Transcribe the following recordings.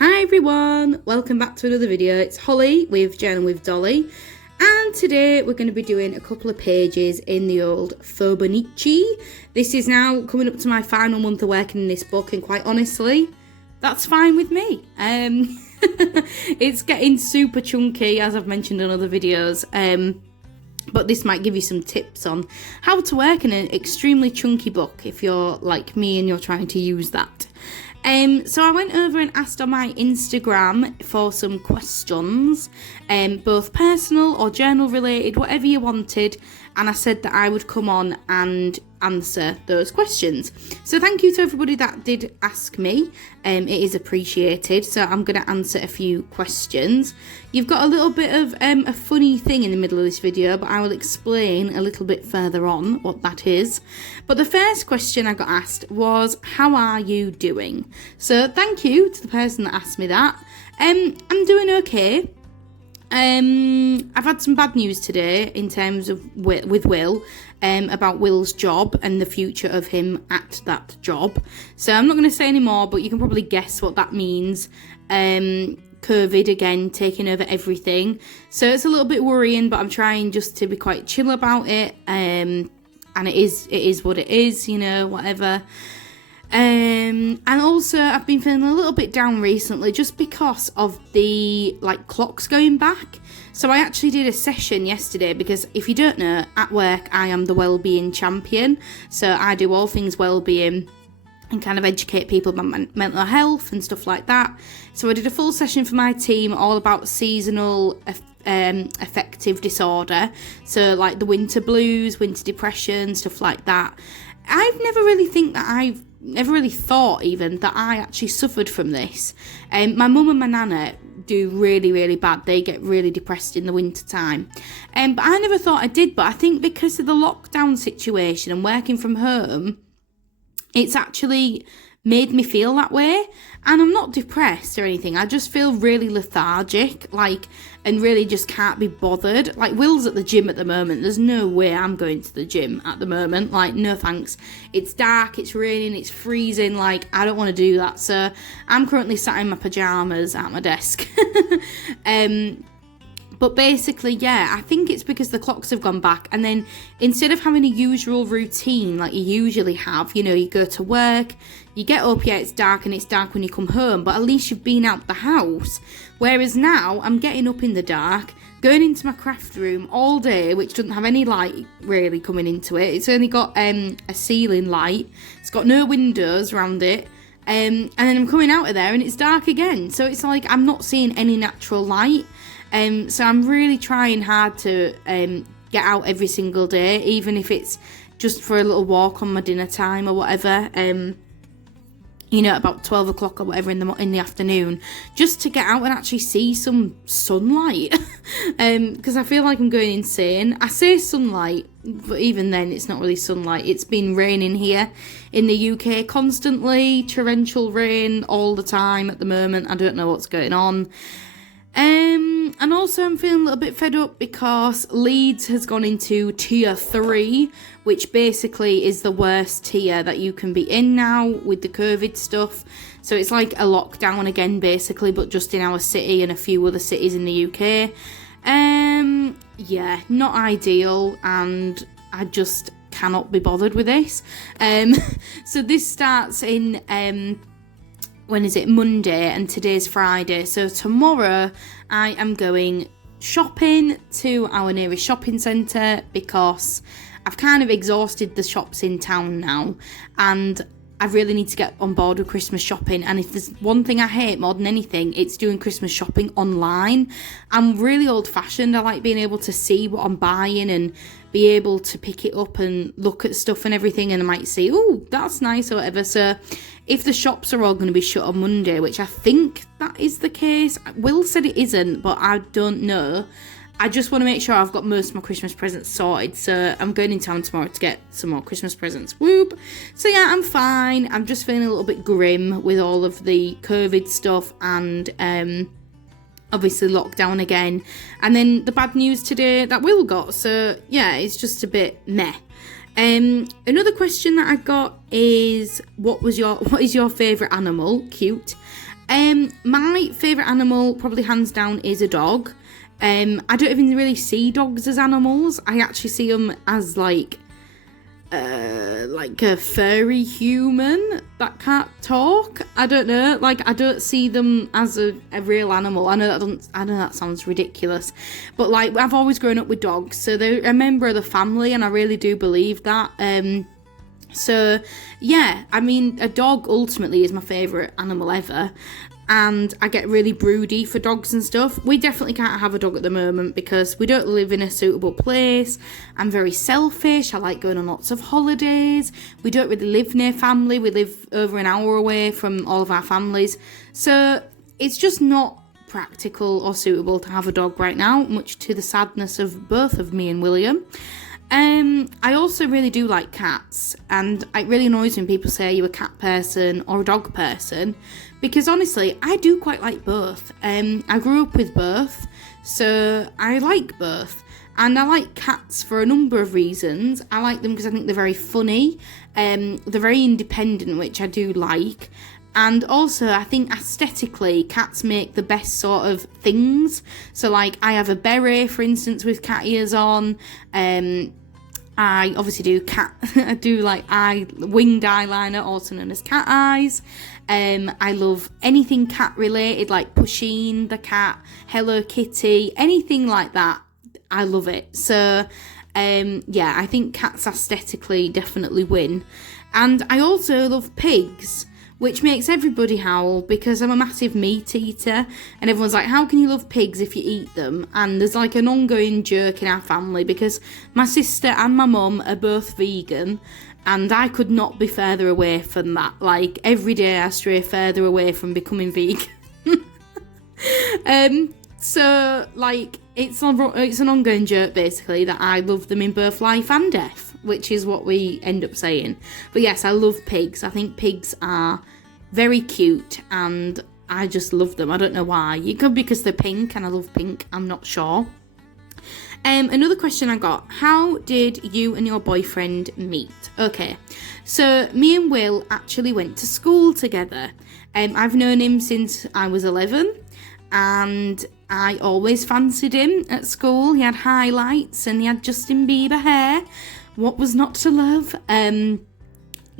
Hi everyone, welcome back to another video. It's Holly with Jen with Dolly, and today we're going to be doing a couple of pages in the old Fibonacci. This is now coming up to my final month of working in this book, and quite honestly, that's fine with me. It's getting super chunky, as I've mentioned in other videos, but this might give you some tips on how to work in an extremely chunky book if you're like me and you're trying to use that. So I went over and asked on my Instagram for some questions, both personal or journal related, whatever you wanted, and I said that I would come on and answer those questions. So thank you to everybody that did ask me. It is appreciated. So I'm going to answer a few questions. You've got a little bit of a funny thing in the middle of this video, but I will explain a little bit further on what that is. But the first question I got asked was, how are you doing? So thank you to the person that asked me that. I'm doing okay. I've had some bad news today in terms of with Will, about Will's job and the future of him at that job. So I'm not going to say any more, but you can probably guess what that means. COVID again taking over everything. So it's a little bit worrying, but I'm trying just to be quite chill about it. And it is what it is, you know, whatever. And also I've been feeling a little bit down recently just because of the clocks going back. So I actually did a session yesterday because if you don't know, at work I am the wellbeing champion. So I do all things wellbeing and kind of educate people about mental health and stuff like that. So I did a full session for my team all about seasonal affective disorder. So like the winter blues, winter depression, stuff like that. I've never really thought even that I actually suffered from this. My mum and my nana do really, really bad. They get really depressed in the winter time. But I never thought I did. But I think because of the lockdown situation and working from home, it's actually made me feel that way. And I'm not depressed or anything. I just feel really lethargic, and really just can't be bothered. Will's at the gym at the moment. There's no way I'm going to the gym at the moment. No thanks. It's dark, it's raining, it's freezing. I don't want to do that. So I'm currently sat in my pajamas at my desk. But basically, yeah, I think it's because the clocks have gone back. And then instead of having a usual routine like you usually have, you know, you go to work, you get up, yeah, it's dark and it's dark when you come home, but at least you've been out the house. Whereas now I'm getting up in the dark, going into my craft room all day, which doesn't have any light really coming into it. It's only got a ceiling light. It's got no windows around it. And then I'm coming out of there and it's dark again. So it's like I'm not seeing any natural light. So I'm really trying hard to get out every single day, even if it's just for a little walk on my dinner time or whatever, you know, about 12 o'clock or whatever in the afternoon, just to get out and actually see some sunlight, because I feel like I'm going insane. I say sunlight, but even then it's not really sunlight. It's been raining here in the UK constantly, torrential rain all the time at the moment. I don't know what's going on. And also I'm feeling a little bit fed up because Leeds has gone into tier 3, which basically is the worst tier that you can be in now with the COVID stuff. So it's like a lockdown again, basically, but just in our city and a few other cities in the UK. Yeah, not ideal, and I just cannot be bothered with this. So this starts in when is it? Monday, and today's Friday. So tomorrow I am going shopping to our nearest shopping centre because I've kind of exhausted the shops in town now, and I really need to get on board with Christmas shopping. And if there's one thing I hate more than anything, it's doing Christmas shopping online. I'm really old-fashioned. I like being able to see what I'm buying and be able to pick it up and look at stuff and everything, and I might see, oh, that's nice or whatever. So if the shops are all going to be shut on Monday, which I think that is the case, Will said it isn't, but I don't know. I just want to make sure I've got most of my Christmas presents sorted, so I'm going in town tomorrow to get some more Christmas presents. Whoop! So yeah, I'm fine. I'm just feeling a little bit grim with all of the COVID stuff and obviously lockdown again. And then the bad news today that Will got. So yeah, it's just a bit meh. Another question that I got is, what is your favourite animal? Cute. My favourite animal, probably hands down, is a dog. I don't even really see dogs as animals. I actually see them as like a furry human that can't talk. I don't know. Like, I don't see them as a real animal. I know that sounds ridiculous, but like, I've always grown up with dogs, so they're a member of the family, and I really do believe that. So yeah, I mean, a dog ultimately is my favourite animal ever. And I get really broody for dogs and stuff. We definitely can't have a dog at the moment because we don't live in a suitable place. I'm very selfish. I like going on lots of holidays. We don't really live near family. We live over an hour away from all of our families. So it's just not practical or suitable to have a dog right now, much to the sadness of both of me and William. I also really do like cats, and it really annoys when people say, are you a cat person or a dog person? Because honestly, I do quite like both. I grew up with both, so I like both. And I like cats for a number of reasons. I like them because I think they're very funny. They're very independent, which I do like. And also, I think aesthetically, cats make the best sort of things. So, like, I have a beret, for instance, with cat ears on. I obviously do I do like winged eyeliner, also known as cat eyes. I love anything cat related, like Pusheen the cat, Hello Kitty, anything like that. I love it. So, yeah, I think cats aesthetically definitely win. And I also love pigs, which makes everybody howl because I'm a massive meat eater, and everyone's like, how can you love pigs if you eat them? And there's like an ongoing joke in our family because my sister and my mum are both vegan, and I could not be further away from that. Like, every day I stray further away from becoming vegan. So, like, it's an ongoing joke, basically, that I love them in both life and death, which is what we end up saying. But yes, I love pigs. I think pigs are very cute, and I just love them. I don't know why. It could be because they're pink, and I love pink. I'm not sure. Another question I got. How did you and your boyfriend meet? Okay, so me and Will actually went to school together. I've known him since I was 11, and I always fancied him at school. He had highlights and he had Justin Bieber hair. What was not to love?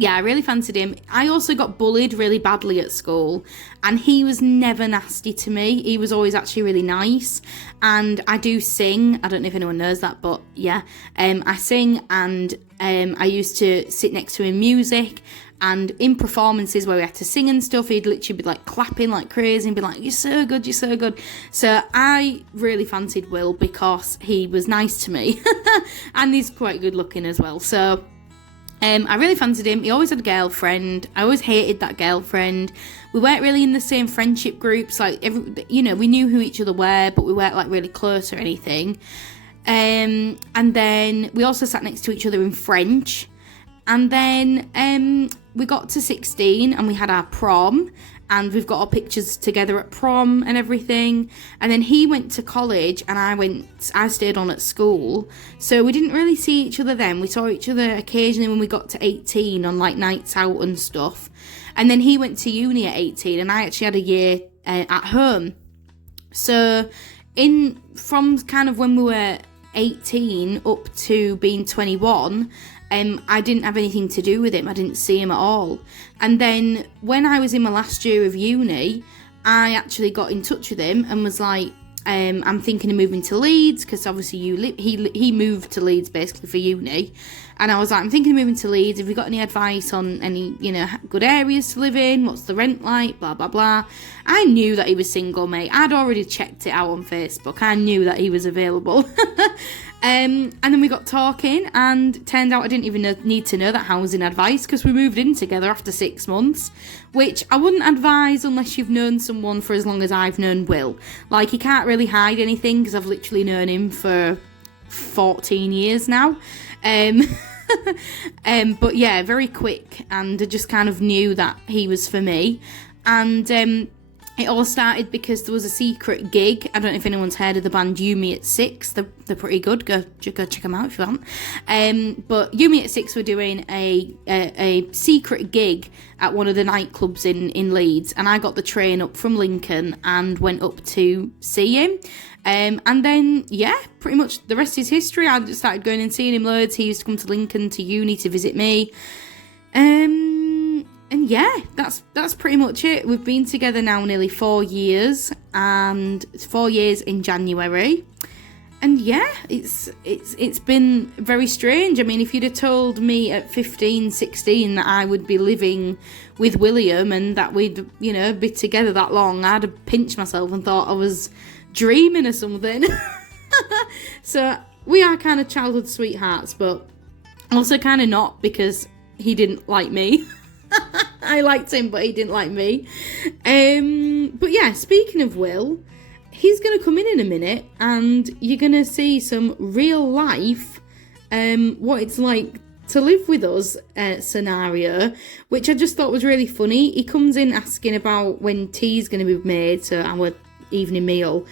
Yeah, I really fancied him. I also got bullied really badly at school, and he was never nasty to me. He was always actually really nice. And I do sing. I don't know if anyone knows that, but yeah, I sing, and I used to sit next to him in music. And in performances where we had to sing and stuff, he'd literally be like clapping like crazy and be like, you're so good, you're so good. So I really fancied Will because he was nice to me. And he's quite good looking as well. So I really fancied him. He always had a girlfriend. I always hated that girlfriend. We weren't really in the same friendship groups. Like, we knew who each other were, but we weren't like really close or anything. And then we also sat next to each other in French. And then we got to 16 and we had our prom, and we've got our pictures together at prom and everything. And then he went to college and I stayed on at school. So we didn't really see each other then. We saw each other occasionally when we got to 18 on like nights out and stuff. And then he went to uni at 18 and I actually had a year at home. So from kind of when we were 18 up to being 21, I didn't have anything to do with him. I didn't see him at all. And then when I was in my last year of uni, I actually got in touch with him and was like, I'm thinking of moving to Leeds, because obviously he moved to Leeds basically for uni. And I was like, I'm thinking of moving to Leeds. Have you got any advice on any, good areas to live in? What's the rent like? Blah, blah, blah. I knew that he was single, mate. I'd already checked it out on Facebook. I knew that he was available. And then we got talking, and turned out I didn't even need to know that housing advice, because we moved in together after 6 months, which I wouldn't advise unless you've known someone for as long as I've known Will. Like, he can't really hide anything, because I've literally known him for 14 years now. But yeah, very quick, and I just kind of knew that he was for me. And It all started because there was a secret gig. I don't know if anyone's heard of the band You Me at Six. They're pretty good. Go check them out if you want. But You Me at Six were doing a secret gig at one of the nightclubs in Leeds, and I got the train up from Lincoln and went up to see him. And then, yeah, pretty much the rest is history. I just started going and seeing him loads. He used to come to Lincoln to uni to visit me. And yeah, that's pretty much it. We've been together now nearly 4 years, and it's 4 years in January. And yeah, it's been very strange. I mean, if you'd have told me at 15, 16 that I would be living with William and that we'd, be together that long, I'd have pinched myself and thought I was dreaming or something. So we are kind of childhood sweethearts, but also kind of not, because he didn't like me. I liked him, but he didn't like me. But yeah, speaking of Will, he's going to come in a minute, and you're going to see some real life, what it's like to live with us scenario, which I just thought was really funny. He comes in asking about when tea's going to be made, so our evening meal.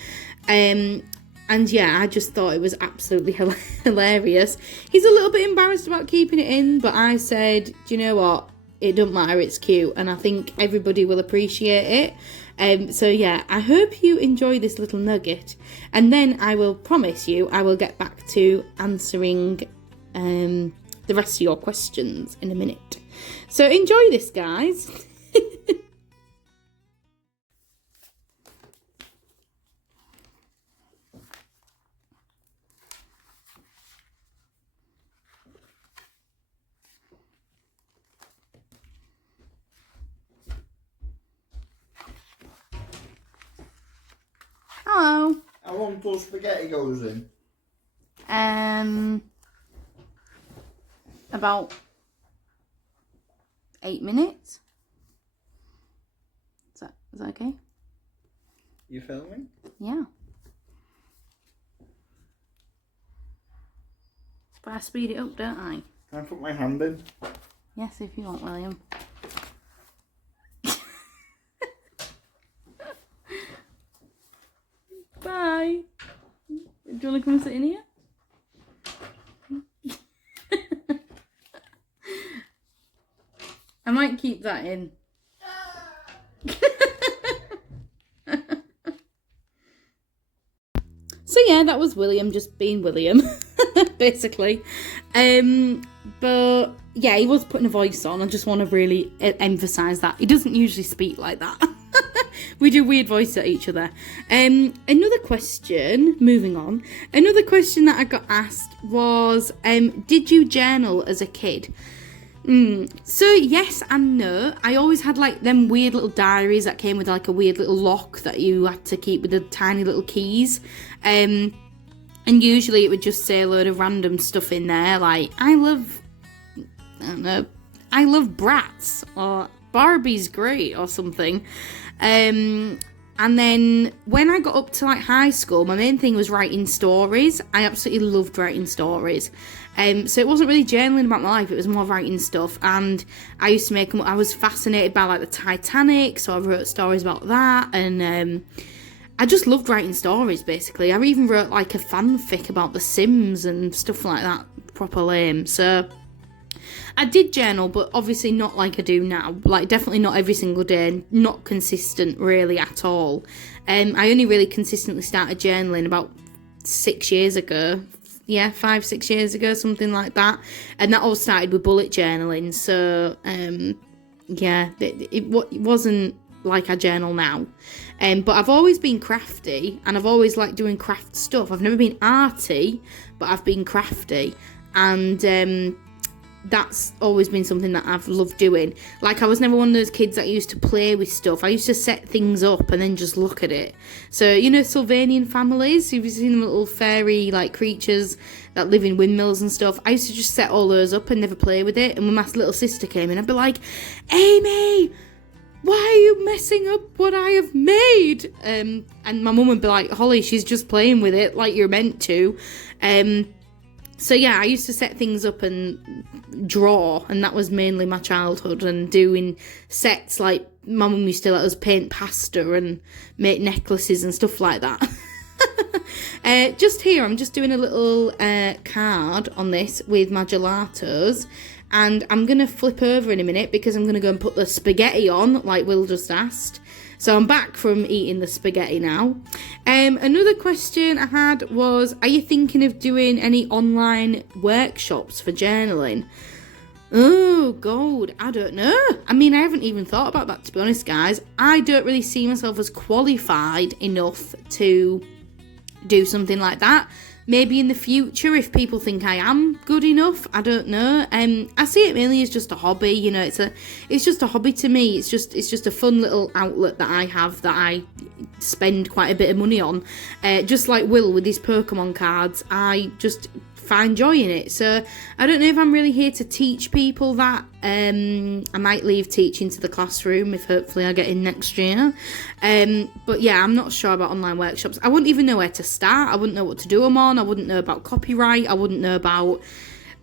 And yeah, I just thought it was absolutely hilarious. He's a little bit embarrassed about keeping it in, but I said, do you know what? It don't matter, it's cute, and I think everybody will appreciate it. So yeah, I hope you enjoy this little nugget, and then I will promise you I will get back to answering the rest of your questions in a minute. So enjoy this, guys. Hello. How long till spaghetti goes in? About 8 minutes. Is that okay? You filming? Yeah. But I speed it up, don't I? Can I put my hand in? Yes, if you want, William. Bye. Do you want to come and sit in here? I might keep that in. So yeah, that was William just being William, basically. But yeah, he was putting a voice on. I just want to really emphasise that. He doesn't usually speak like that. We do weird voices at each other. Another question, moving on. Another question that I got asked was, did you journal as a kid? So yes and no. I always had like them weird little diaries that came with like a weird little lock that you had to keep with the tiny little keys. And usually it would just say a load of random stuff in there, like I love Bratz, or Barbie's great, or something. And then when I got up to like high school, my main thing was writing stories. I absolutely loved writing stories. So it wasn't really journaling about my life, it was more writing stuff. And I used to make them, I was fascinated by like the Titanic, so I wrote stories about that. And I just loved writing stories, basically. I even wrote like a fanfic about The Sims and stuff like that, proper lame. So I did journal, but obviously not like I do now. Like, definitely not every single day, not consistent really at all. I only really consistently started journaling about 6 years ago. Yeah, 5-6 years ago, something like that. And that all started with bullet journaling. So, yeah, it wasn't like I journal now. But I've always been crafty, and I've always liked doing craft stuff. I've never been arty, but I've been crafty. And that's always been something that I've loved doing. Like, I was never one of those kids that used to play with stuff. I used to set things up and then just look at it. So, you know, Sylvanian families, you've seen them little fairy, like, creatures that live in windmills and stuff. I used to just set all those up and never play with it. And when my little sister came in, I'd be like, Amy, why are you messing up what I have made? And my mum would be like, Holly, she's just playing with it like you're meant to. So yeah, I used to set things up and draw, and that was mainly my childhood, and doing sets like my mum used to let us paint pasta and make necklaces and stuff like that. Just here, I'm just doing a little card on this with my gelatos. And I'm going to flip over in a minute because I'm going to go and put the spaghetti on, like Will just asked. So I'm back from eating the spaghetti now. Another question I had was, are you thinking of doing any online workshops for journaling? Oh, God, I don't know. I mean, I haven't even thought about that, to be honest, guys. I don't really see myself as qualified enough to do something like that. Maybe in the future, if people think I am good enough, I don't know. I see it mainly as just a hobby. You know, it's just a hobby to me. It's just a fun little outlet that I have that I spend quite a bit of money on. Just like Will with his Pokemon cards, I just find joy in it. So I don't know if I'm really here to teach people that. I might leave teaching to the classroom if hopefully I get in next year. But yeah, I'm not sure about online workshops. I wouldn't even know where to start. I wouldn't know what to do them on. I wouldn't know about copyright. I wouldn't know about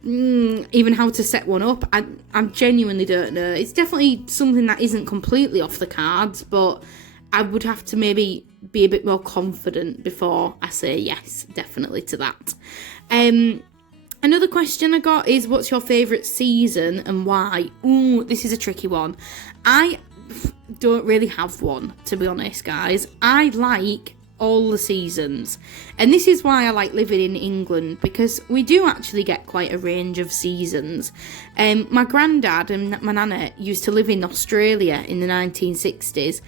even how to set one up. I genuinely don't know. It's definitely something that isn't completely off the cards, but I would have to maybe be a bit more confident before I say yes, definitely to that. Another question I got is, what's your favourite season and why? Ooh, this is a tricky one. I don't really have one, to be honest, guys. I like all the seasons. And this is why I like living in England, because we do actually get quite a range of seasons. My granddad and my nana used to live in Australia in the 1960s,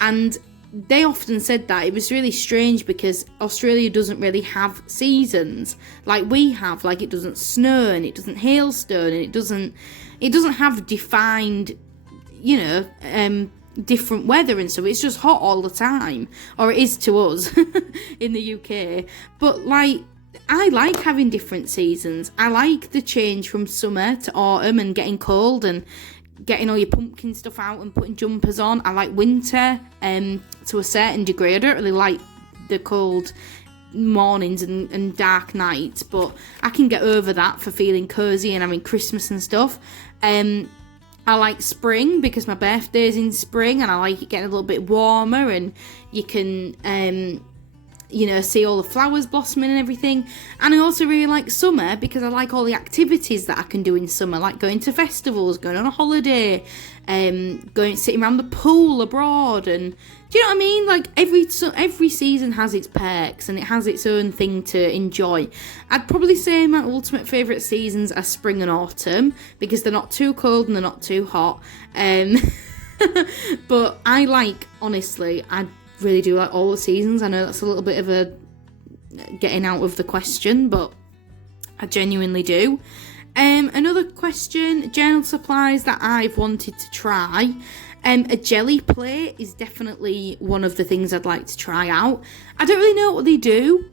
and they often said that it was really strange because Australia doesn't really have seasons like we have. Like, it doesn't snow and it doesn't hailstone and it doesn't have defined, you know, different weather, and so it's just hot all the time, or it is to us in the UK. But like, I like having different seasons. I like the change from summer to autumn and getting cold and getting all your pumpkin stuff out and putting jumpers on. I like winter to a certain degree. I don't really like the cold mornings and dark nights, but I can get over that for feeling cozy and having Christmas and stuff. I like spring because my birthday's in spring and I like it getting a little bit warmer and you can you know, see all the flowers blossoming and everything. And I also really like summer because I like all the activities that I can do in summer, like going to festivals, going on a holiday, sitting around the pool abroad, and do you know what I mean? Like, every season has its perks and it has its own thing to enjoy. I'd probably say my ultimate favourite seasons are spring and autumn because they're not too cold and they're not too hot. But I like, honestly, I really do like all the seasons. I know that's a little bit of a getting out of the question, but I genuinely do. Another question, journal supplies that I've wanted to try. A jelly plate is definitely one of the things I'd like to try out. I don't really know what they do.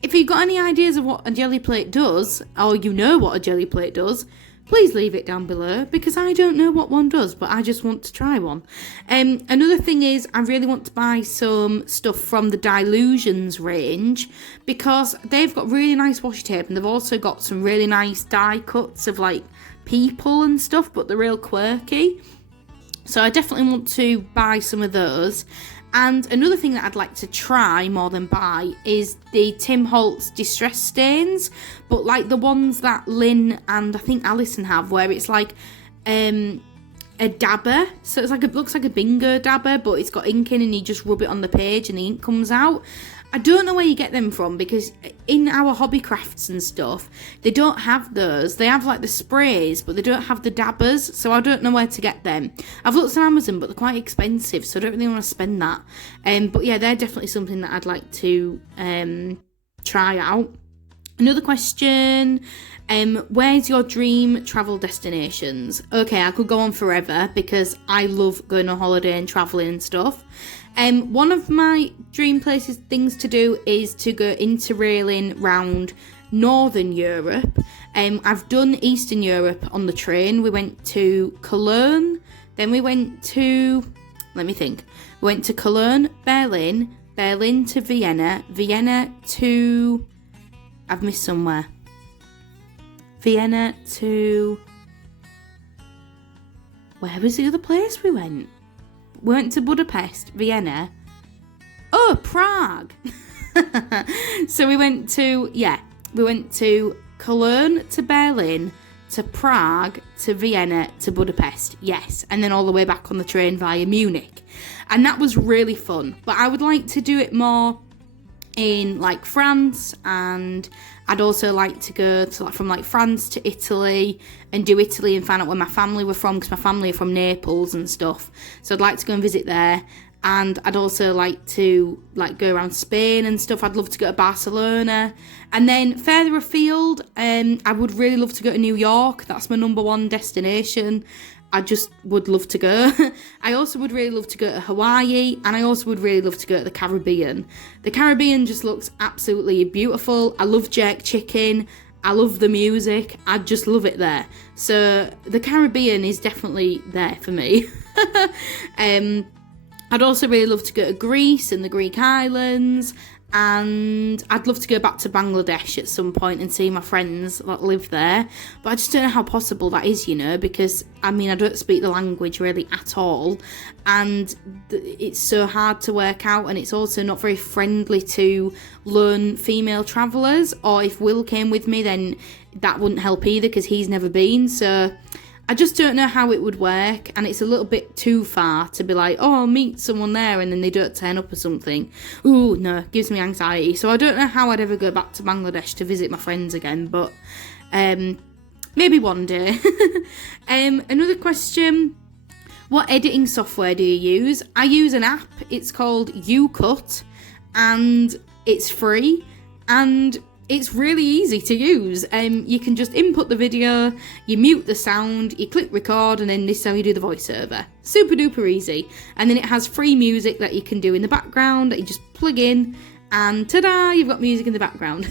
If you've got any ideas of what a jelly plate does, or you know what a jelly plate does, please leave it down below, because I don't know what one does, but I just want to try one. Another thing is, I really want to buy some stuff from the Dilutions range, because they've got really nice washi tape, and they've also got some really nice die cuts of like people and stuff, but they're real quirky. So I definitely want to buy some of those. And another thing that I'd like to try more than buy is the Tim Holtz Distress Stains, but like the ones that Lynn and I think Alison have, where it's like a dabber. So it's like, it looks like a bingo dabber, but it's got ink in and you just rub it on the page and the ink comes out. I don't know where you get them from, because in our hobby crafts and stuff, they don't have those. They have like the sprays, but they don't have the dabbers, so I don't know where to get them. I've looked on Amazon, but they're quite expensive, so I don't really want to spend that. But yeah, they're definitely something that I'd like to try out. Another question, where's your dream travel destinations? Okay, I could go on forever because I love going on holiday and travelling and stuff. One of my dream things to do is to go interrailing round Northern Europe. I've done Eastern Europe on the train. We went to Cologne, then we went to, let me think, we went to Cologne, Berlin, Berlin to Vienna, Vienna to, I've missed somewhere, Vienna to, where was the other place we went? We went to Budapest, Vienna. Oh, Prague. So we went to Cologne to Berlin to Prague to Vienna to Budapest. Yes. And then all the way back on the train via Munich. And that was really fun. But I would like to do it more in like France, and I'd also like to go to from like France to Italy and do Italy and find out where my family were from, because my family are from Naples and stuff. So I'd like to go and visit there. And I'd also like to like go around Spain and stuff. I'd love to go to Barcelona. And then further afield, I would really love to go to New York. That's my number one destination. I just would love to go. I also would really love to go to Hawaii, and I also would really love to go to the Caribbean. The Caribbean just looks absolutely beautiful. I love jerk chicken. I love the music. I just love it there. So the Caribbean is definitely there for me. I'd also really love to go to Greece and the Greek islands, and I'd love to go back to Bangladesh at some point and see my friends that live there. But I just don't know how possible that is, you know, because, I mean, I don't speak the language really at all, and it's so hard to work out, and it's also not very friendly to lone female travellers. Or if Will came with me, then that wouldn't help either, because he's never been. So I just don't know how it would work, and it's a little bit too far to be like, oh, I'll meet someone there and then they don't turn up or something. Ooh, no, it gives me anxiety. So I don't know how I'd ever go back to Bangladesh to visit my friends again, but maybe one day. Another question, what editing software do you use? I use an app, it's called YouCut, and it's free, and it's really easy to use. You can just input the video, you mute the sound, you click record, and then this is how you do the voiceover. Super duper easy. And then it has free music that you can do in the background that you just plug in, and ta-da, you've got music in the background.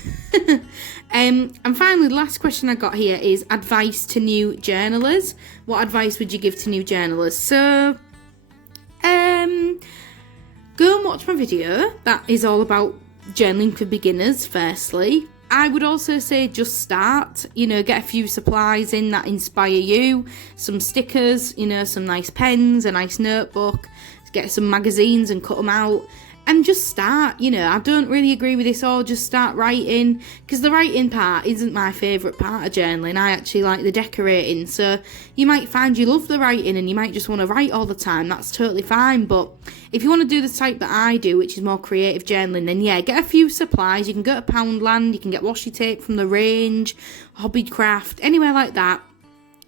And finally, the last question I got here is advice to new journalers. What advice would you give to new journalers? So, go and watch my video. That is all about journaling for beginners, firstly. I would also say just start, you know, get a few supplies in that inspire you, some stickers, you know, some nice pens, a nice notebook, get some magazines and cut them out, and just start. You know, I don't really agree with this all, just start writing, because the writing part isn't my favourite part of journaling. I actually like the decorating, so you might find you love the writing and you might just want to write all the time. That's totally fine, but if you want to do the type that I do, which is more creative journaling, then yeah, get a few supplies. You can go to Poundland, you can get washi tape from the range, Hobbycraft, anywhere like that.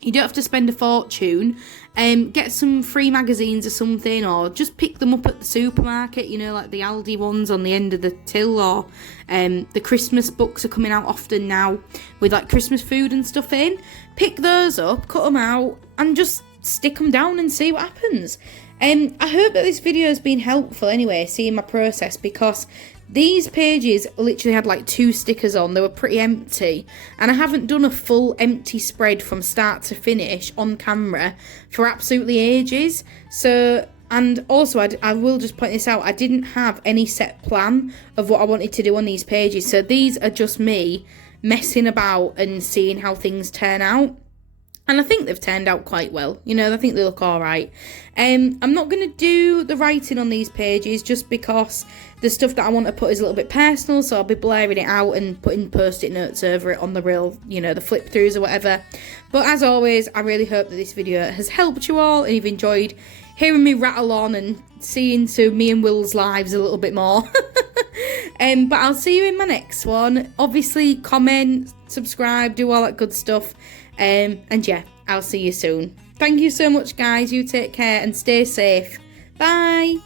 You don't have to spend a fortune. Get some free magazines or something, or just pick them up at the supermarket, you know, like the Aldi ones on the end of the till, or the Christmas books are coming out often now with like Christmas food and stuff in. Pick those up, cut them out, and just stick them down and see what happens. I hope that this video has been helpful anyway, seeing my process, because these pages literally had like 2 stickers on. They were pretty empty, and I haven't done a full empty spread from start to finish on camera for absolutely ages. So, and also I will just point this out, I didn't have any set plan of what I wanted to do on these pages, so these are just me messing about and seeing how things turn out. And I think they've turned out quite well. You know, I think they look alright. I'm not going to do the writing on these pages just because the stuff that I want to put is a little bit personal, so I'll be blurring it out and putting post-it notes over it on the real, you know, the flip-throughs or whatever. But as always, I really hope that this video has helped you all and you've enjoyed hearing me rattle on and seeing into me and Will's lives a little bit more. But I'll see you in my next one. Obviously, comment, subscribe, do all that good stuff. And yeah, I'll see you soon. Thank you so much, guys. You take care and stay safe. Bye.